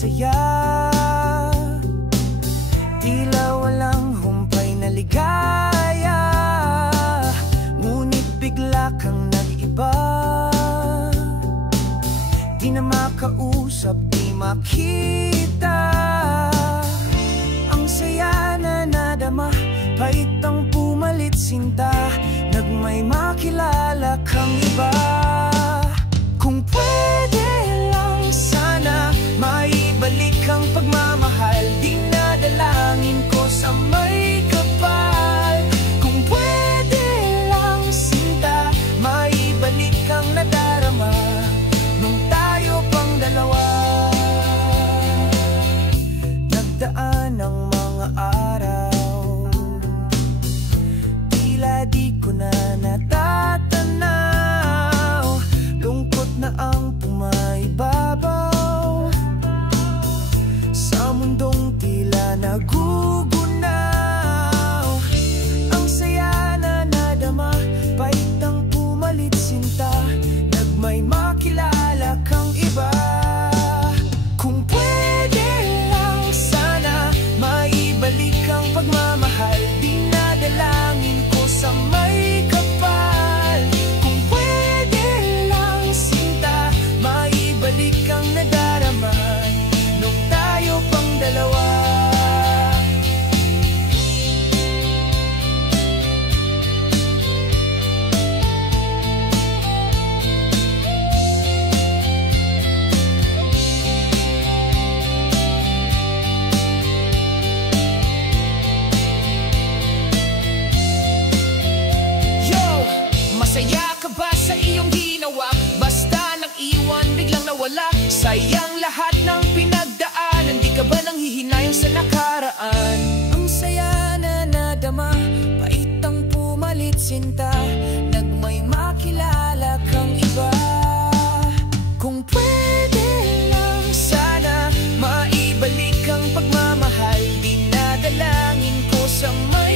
saya, tila walang humpay na ligaya. Ngunit bigla kang nag-iba, di na makausap, di makita. Ang saya na nadama, paitang pumalit sinta, nagmay makilala kang iba. Kung pwede lang sana, maibalik ang pagmamahal, dinadalangin ko sa may kapal. Kung pwede lang sinta, maibalik ang nadarama nung tayo pang dalawa. Nagdaan ang mga araw, tila di ko na natatanaw. Lungkot na ang pumaibabaw sa mundong tila nagugunaw. Ang saya na nadama, paitang pumalit sinta, nagmay makilala kang iba. Kung pwede lang sana, maibalik ang pagmamahal, dinadalangin ko sa may kapal. Kung pwede lang sinta, maibalik ang nadarama nung tayo pang dalawa. Masaya ka ba sa iyong ginawa? Basta nang iwan, biglang nawala. Sayang lahat ng pinagdaanan, di ka ba nang hihinayang sa nakaraan? Ang saya na nadama, paitang pumalit sinta, nagmay makilala kang iba. Kung pwede lang sana, maibalik ang pagmamahal, dinadalangin ko sa may